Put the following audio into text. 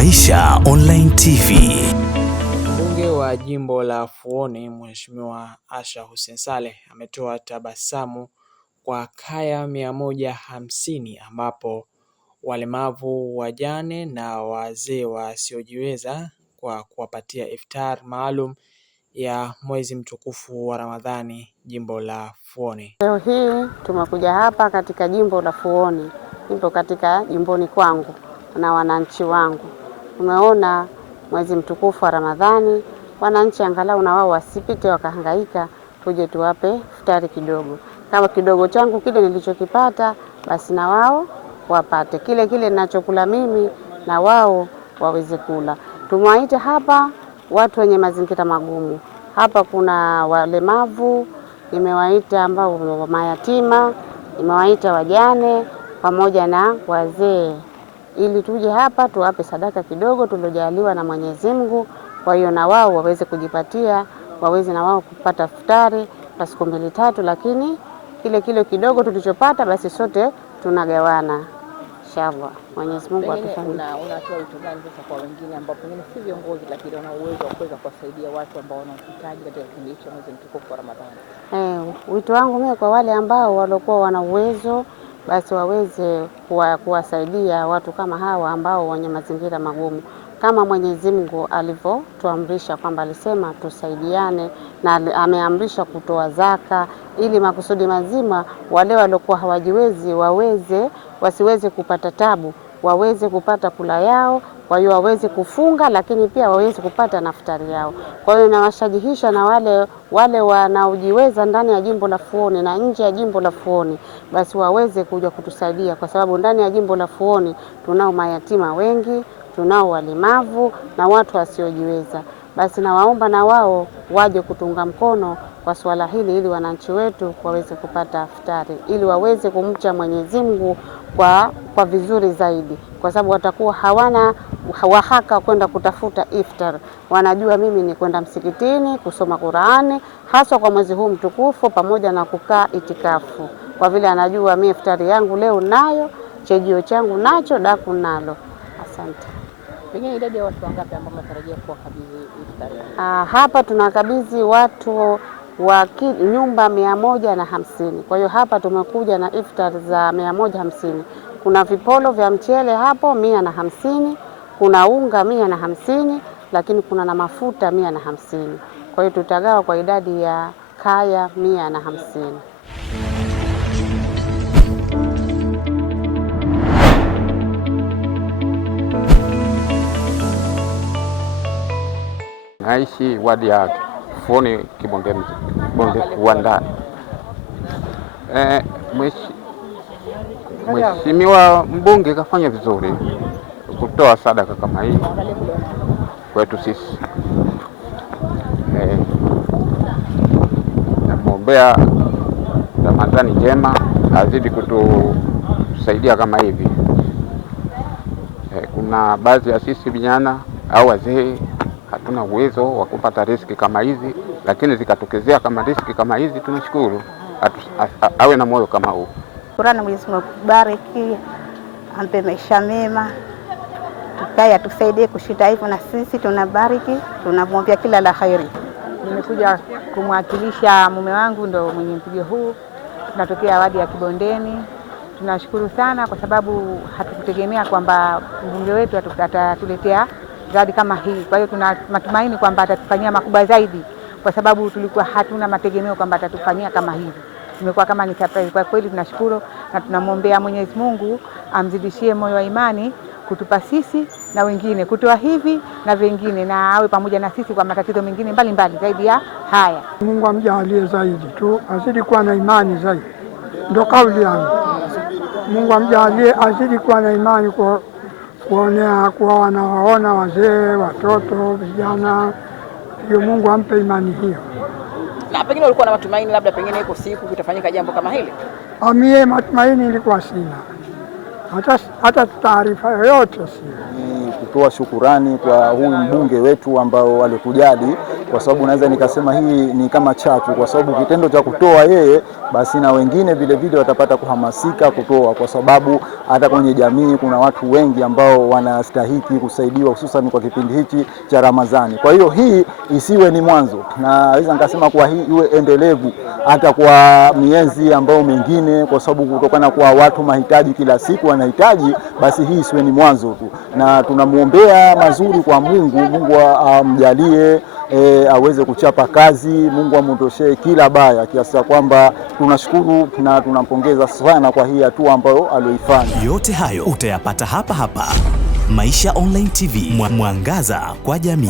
Maisha Online TV. Mbunge wa jimbo la Fuoni Mheshimiwa Asha Hussein Saleh ametoa tabasamu kwa kaya 150 ambapo walemavu, wajane na wazee wasiojiweza kwa kuwapatia iftar maalum ya mwezi mtukufu wa Ramadhani jimbo la Fuoni. Leo hii tumekuja hapa katika jimbo la Fuoni, nipo katika jimboni kwangu na wananchi wangu. Tumeona mwezi mtukufu wa Ramadhani, wananchi angalau na wao wasipite wakahangaika, tuje tuwape iftari kidogo. Kama kidogo changu kile nilichokipata, basi na wao wapate kile ninachokula mimi, na wao waweze kula. Tumewaita hapa watu wenye mazingira magumu. Hapa kuna walemavu, nimewaita ambao mayatima, nimewaita wajane pamoja na wazee, ili tuje hapa tuwape sadaka kidogo tuliojaliwa na Mwenyezi Mungu. Kwa hiyo na wao waweze kujipatia, waweze na wao kupata iftari kwa siku 2-3, lakini kile kidogo tulichopata basi sote tunagawana. Inshallah Mwenyezi Mungu atufanyie. Unatoa wito gani sasa kwa wengine ambao pengine si viongozi lakini wana uwezo wa kuweza kuwasaidia watu ambao wanahitaji katika kipindi cha mwezi mtukufu wa Ramadhani? Wito wangu mimi kwa wale ambao walikuwa wana uwezo, basi waweze kuwasaidia watu kama hawa ambao wenye mazingira magumu, kama Mwenyezi Mungu alivyotuamrisha kwamba alisema tusaidiane, na ameamrisha kutoa zaka, ili makusudi mazima wale waliokuwa hawajiwezi wasiweze kupata tabu, waweze kupata kula yao, kwa hiyo waweze kufunga, lakini pia waweze kupata naftari yao. Kwa hiyo nawashajihisha na wale wanaojiweza ndani ya jimbo la Fuoni na nje ya jimbo la Fuoni, basi waweze kuja kutusaidia, kwa sababu ndani ya jimbo la Fuoni tunao mayatima wengi, tunao walemavu na watu wasiojiweza. Basi nawaomba na wao waje kutunga mkono kwa swala hili, ili wananchi wetu waweze kupata iftari, ili waweze kumcha Mwenyezi Mungu kwa vizuri zaidi, kwa sababu watakuwa hawana wahaka kwenda kutafuta iftar. Wanajua mimi ni kwenda msikitini kusoma Qur'ani, hasa kwa mwezi huu mtukufu, pamoja na kukaa itikafu, kwa vile anajua mimi iftari yangu leo nayo, chejio changu nacho, daku nalo. Asante. Pengine idadi ya watu wangapi ambao mnatarajia kuwakabidhi iftari? Hapa tunakabidhi watu wa nyumba 150. Kwa hiyo hapa tumekuja na iftar za 150. Kuna vipolo vya mchele hapo 150, kuna unga 150, lakini kuna na mafuta 150. Kwa hiyo tutagawa kwa idadi ya kaya 150. Naishi wadi ya Fuoni Kibonde Uwandani. Mheshimiwa mbunge kafanya vizuri kutoa sadaka kama hii kwetu sisi. Namwombea Ramadhani njema, azidi kutusaidia kama hivi. Kuna baadhi ya sisi vijana au wazee hatuna uwezo wa kupata riziki kama hizi, lakini zikatokezea kama riziki kama hizi tunashukuru. Awe na moyo kama huu. Shukrani Mwenyezi Mungu akubariki, ampe maisha mema, tukae atusaidie kushinda hivyo, na sisi tunabariki, tunamwombea kila la khairi. Nimekuja kumwakilisha mume wangu, ndo mwenye mpigo huu. Tunatokea wadi ya Kibondeni. Tunashukuru sana kwa sababu hatukutegemea kwamba mbunge wetu atatuletea zawadi kama hii. Kwa hiyo tuna matumaini kwamba atatufanyia makubwa zaidi, kwa sababu tulikuwa hatuna mategemeo kwamba atatufanyia kama hivi. Imekuwa kama ni surprise. Kwa kweli tunashukuru na tunamwombea Mwenyezi Mungu amzidishie moyo wa imani kutupa sisi na wengine kutoa hivi na wengine, na awe pamoja na sisi kwa matatizo mengine mbalimbali zaidi ya haya. Mungu amjalie zaidi tu, azidi kuwa na imani zaidi. Ndio kauli yangu. Mungu amjalie azidi kuwa na imani kuonea kwa wanawaona wazee, watoto, vijana. Hiyo Mungu ampe imani hiyo. Na pengine ulikuwa na matumaini labda pengine iko siku kitafanyika jambo kama hili? Mie matumaini ilikuwa sina. Hata taarifa yoyote sina. kutoa shukurani kwa huyu mbunge wetu ambao alikujali, kwa sababu naweza nikasema hii ni kama chachu, kwa sababu kitendo cha kutoa yeye, basi na wengine vile vile watapata kuhamasika kutoa, kwa sababu hata kwenye jamii kuna watu wengi ambao wanastahiki kusaidiwa, hususan kwa kipindi hichi cha Ramadhani. Kwa hiyo hii isiwe ni mwanzo, na naweza nikasema kwa hii iwe endelevu hata kwa miezi ambao mengine, kwa sababu kutokana kwa watu mahitaji kila siku wanahitaji, basi hii isiwe ni mwanzo tu, na tunamuombea mazuri kwa Mungu amjalie aweze kuchapa kazi, Mungu amondoshee kila baya, kiasi cha kwamba tunashukuru na tunampongeza sana kwa hii hatua ambayo alioifanya. Yote hayo utayapata hapa hapa Maisha Online TV, mwangaza kwa jamii.